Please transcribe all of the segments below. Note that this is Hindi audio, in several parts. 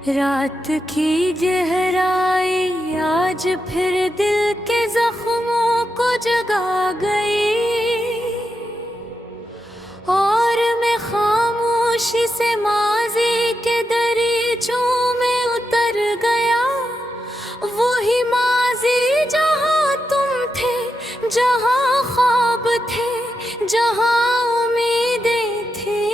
रात की गहराई आज फिर दिल के जख्मों को जगा गई, और मैं खामोशी से माजी के दरीचों में उतर गया। वही माजी जहाँ तुम थे, जहाँ ख्वाब थे, जहाँ उम्मीदें थी,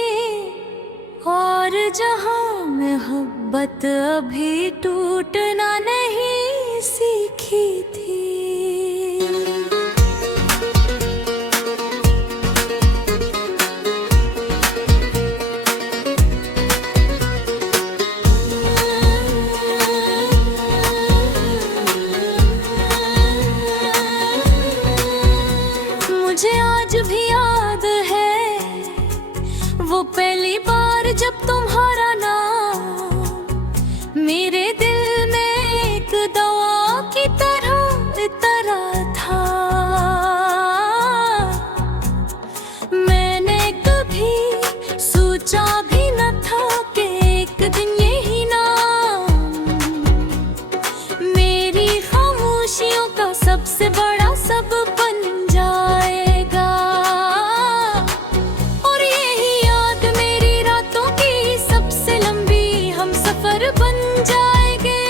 और जहाँ मोहब्बत अभी टूटना नहीं सीखी थी। मुझे आज भी याद है वो पहली बार जब तुम्हारा नाम मेरे दिल में एक दवा की तरह था। मैंने कभी सोचा भी न था कि एक दिन यही नाम मेरी खामोशियों का सबसे बड़ा सबब बन जाएगा। और यही याद मेरी रातों की सबसे लंबी हम सफर बन जाएंगे।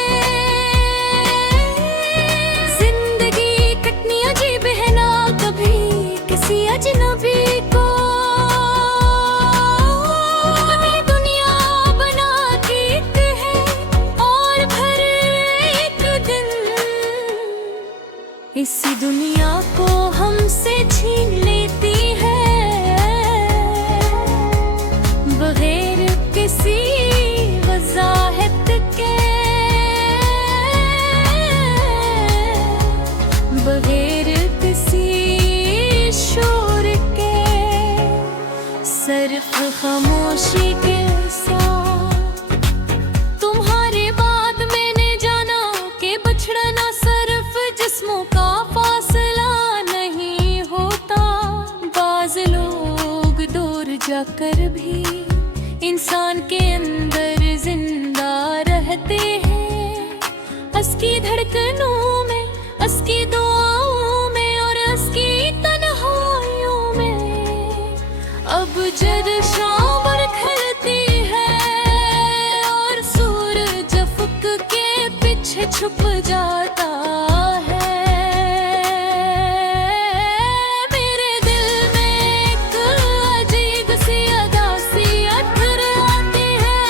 जिंदगी कटनी अजीब है ना कभी किसी अजनबी को, अगली दुनिया बनाती है और फिर एक दिन इसी दुनिया को हमसे छीन लेती है, बगैर किसी वजाहत के, बगैर किसी शोर के, सिर्फ खामोशी के साथ। तुम्हारे बाद मैंने जाना कि बछड़ना सिर्फ जिस्मों का फासला नहीं होता। बाज़ लोग दूर जाकर भी इंसान के अंदर जिंदा रहते हैं, असकी धड़कनों में, असकी दुआओं में और असकी तन्हाइयों में। अब जब शाम खिलती है और सूरज अफ़क़ के पीछे छुप जाता है, मेरे दिल में एक अजीब सी उदासी अधर आती है।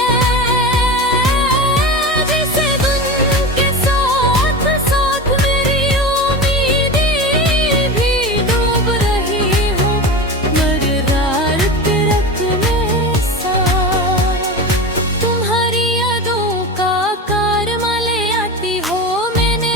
जैसे दिन के साथ साथ मेरी उम्मीदें भी डूब रही हो, मर रात रत में साथ। तुम्हारी यादों का कारवां ले आती हो, मैंने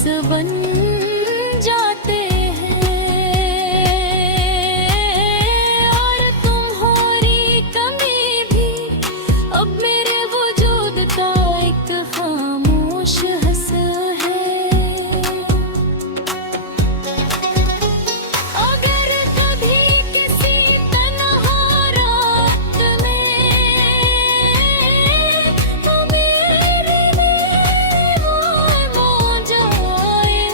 बस बन जाते हैं। और तुम्हारी कमी भी अब मेरे वजूद का एक खामोश हंस है। अगर कभी किसी तन्हा रात में तो मेरे में वो जाए।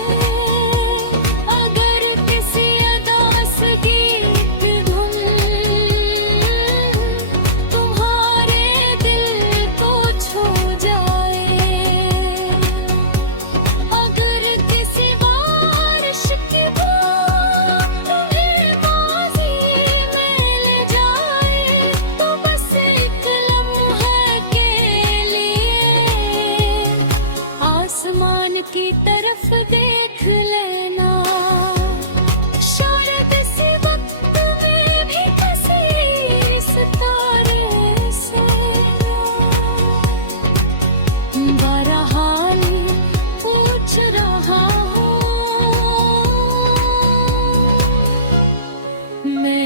अगर किसी अदास गीत धुन तुम्हारे दिल को छू जाए। अगर किसी बारिश की बूंद तुम्हें बाजी में ले जाए तो बस एक लम्हे के लिए आसमान की तरफ देख लेना। शायद इसी वक्त में भी किसी सितारे से बहरहाल पूछ रहा हूँ मैं।